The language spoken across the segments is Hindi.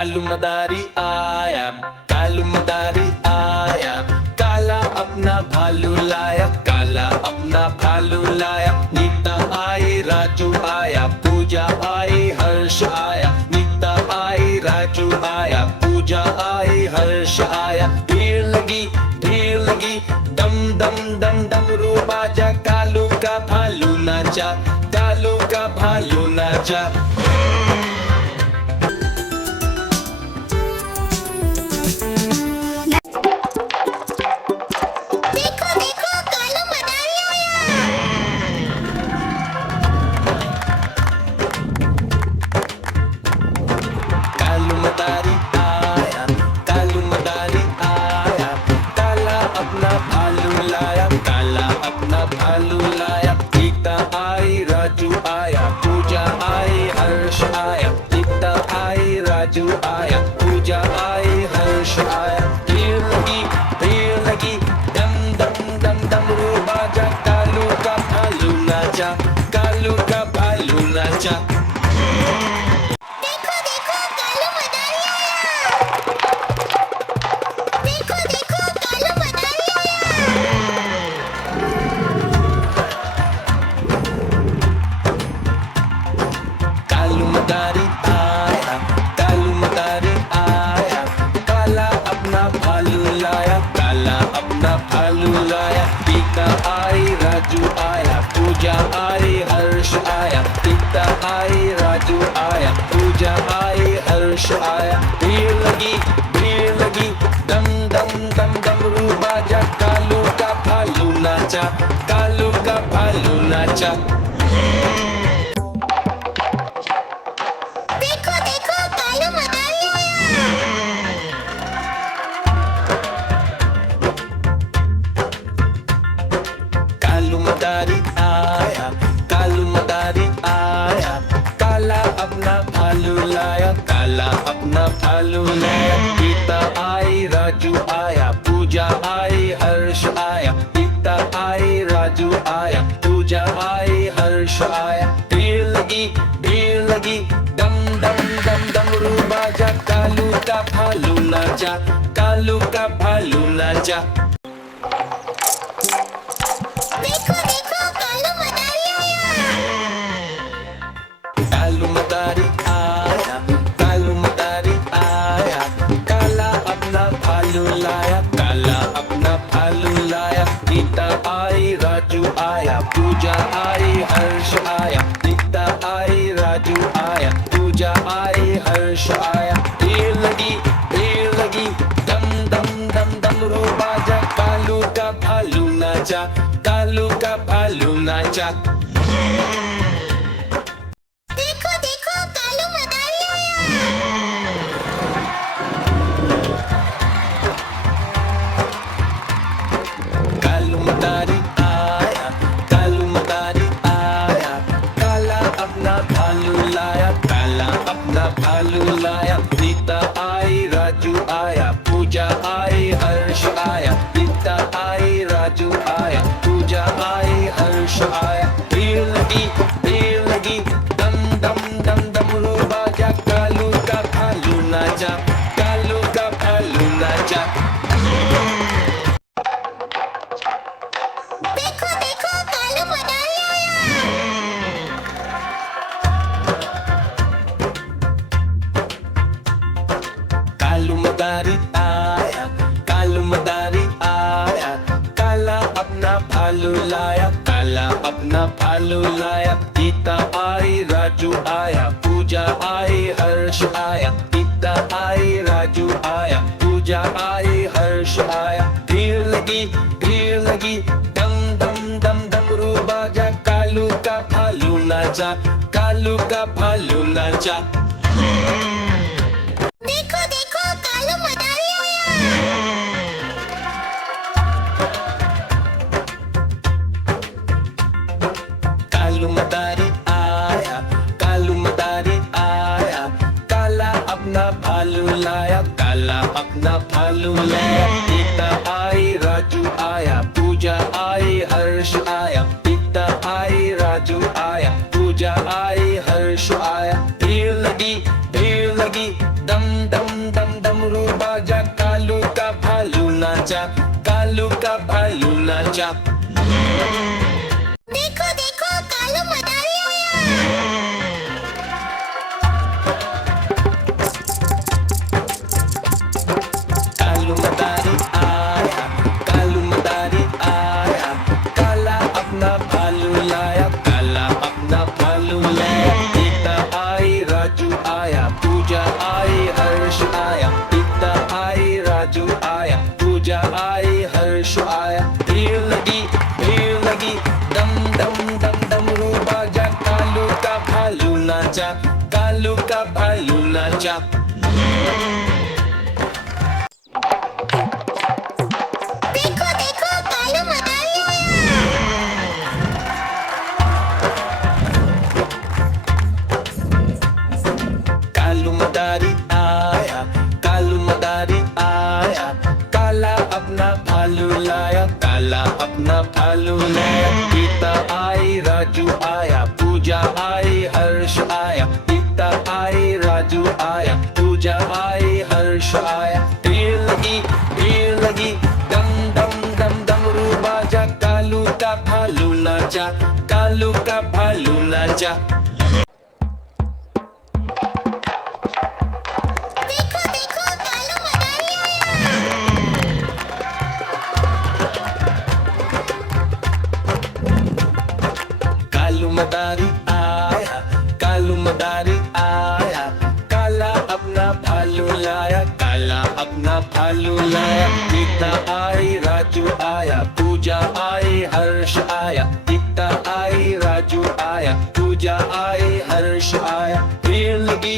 कालू मदारी आया, कालू मदारी आया, काला अपना भालू लाया, काला अपना भालू लाया। नीता आई, राजू आया, पूजा आई, हर्ष आया। नीता आई, राजू आया, पूजा आई, हर्ष आया। भीड़ लगी, दम दम दम डमरू बाजा, कालू का भालू नाचा, कालू का भालू नाचा। कालू मदारी आया, कालू मदारी आया, काला अपना भालू लाया, काला अपना भालू लाया। नीता आई, राजू आया, पूजा आई, हर्ष आया। नीता आई, राजू आया, पूजा आई, हर्ष आया। भीड़ लगी, दम दम दम डमरू बाजा, कालू का भालू नाचा, कालू का भालू नाचा। कालू मदारी आया, कालू मदारी आया, काला अपना भालू लाया, काला अपना भालू लाया। टीका आई, राजू आया, पूजा आई, हर्ष आया। टीका आई, राजू आया, पूजा आई, हर्ष आया। भीड़ लगी, दम दम दम डमरू बाजा, कालू का भालू नाचा, कालू का भालू नाचा। कालू मदारी आया, कालू मदारी आया, काला अपना भालू लाया, काला अपना भालू लाया। नीता आई, राजू आया, पूजा आई, हर्ष आया। नीता आई, राजू आया, पूजा आई, हर्ष आया। भीड़ लगी, दम दम दम डमरू बाजा, कालू का भालू नाचा, कालू का भालू नाचा। कालू मदारी आया, कालू मदारी आया, काला अपना भालू लाया, काला अपना भालू लाया। नीता आई, राजू आया, पूजा आई, हर्ष आया। नीता आई, राजू आया, पूजा आई, हर्ष आया। भीड़ लगी, दम दम दम डमरू बाजा, कालू का भालू नाचा, कालू का भालू नाचा। कालू मदारी आया, कालू मदारी आया, काला अपना भालू लाया, काला अपना भालू लाया। नीता आई, राजू आया, पूजा आई, हर्ष आया। नीता आई, राजू आया, पूजा आई, हर्ष आया। भीड़ लगी, दम दम दम डमरू बाजा, कालू का भालू नाचा, कालू का भालू नाचा। कालू मदारी आया, कालू मदारी आया, काला अपना भालू लाया, काला अपना भालू लाया। नीता आई, राजू आया, पूजा आई, हर्ष आया। नीता आई, राजू आया, पूजा आई, हर्ष आया। भीड़ लगी, दम दम दम डमरू बाजा, कालू का भालू नाचा, कालू का भालू नाचा। कालू मदारी आया, कालू मदारी आया, काला अपना भालू लाया, काला अपना भालू लाया। नीता आई, राजू आया, पूजा आई, हर्ष आया। नीता आई, राजू आया, पूजा आई, हर्ष आया। भीड़ लगी, दम दम नाचा, कालू का भालू नाचा। देखो देखो कालू मनाली आया। कालू मदारी आया, कालू मदारी आया, काला अपना भालू लाया, काला अपना भालू लाया। गीता आई, राजू आया, पूजा आई, हर्ष आया। गीता आई, राजू आया, पूजा आई, हर्ष आया। भीड़ लगी, डम डम डम डमरू बाजा, कालू का भालू नाचा, कालू का भालू नाचा। देखो देखो कालू मनाली आया। कालू मदारी आया, कालू मदारी आया, काला अपना भालू लाया, काला अपना भालू लाया। गीता आई, राजू आया, पूजा आई, हर्ष आया। गीता आई, राजू आया, पूजा आई, हर्ष आया। भीड़ लगी,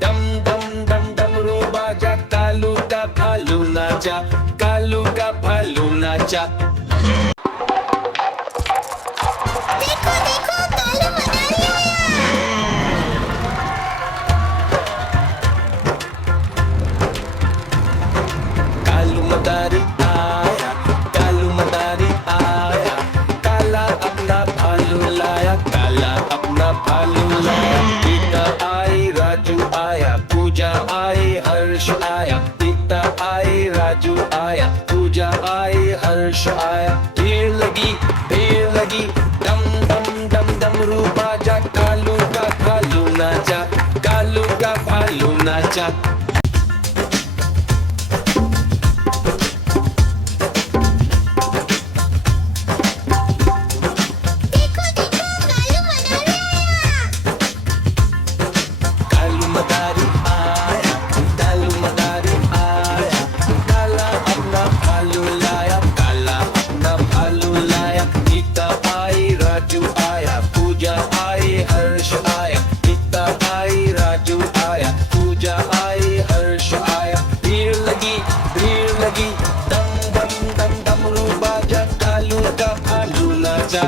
डम डम डम डमरू बाजा, कालू का भालू नाचा, कालू का भालू नाचा। देखो देखो कालू मनाली आया। कालू मदारी आया, कालू मदारी आया, काला अपना भालू लाया, काला अपना भालू लाया। गीता आई, राजू आया, पूजा आई, हर्ष आया। गीता आई, राजू आया, पूजा आई, हर्ष आया। भीड़ लगी, डम डम डम डमरू बाजा, कालू का भालू नाचा, कालू का भालू नाचा। देखो देखो कालू मनाली आया। कालू मदारी आया, कालू मदारी आया, काला अपना भालू लाया, काला अपना भालू लाया। गीता आई, राजू आया, पूजा आई, हर्ष आया। गीता आई, राजू आया, पूजा आई, हर्ष आया। भीड़ लगी, डम डम डम डमरू बाजा, कालू का भालू नाचा,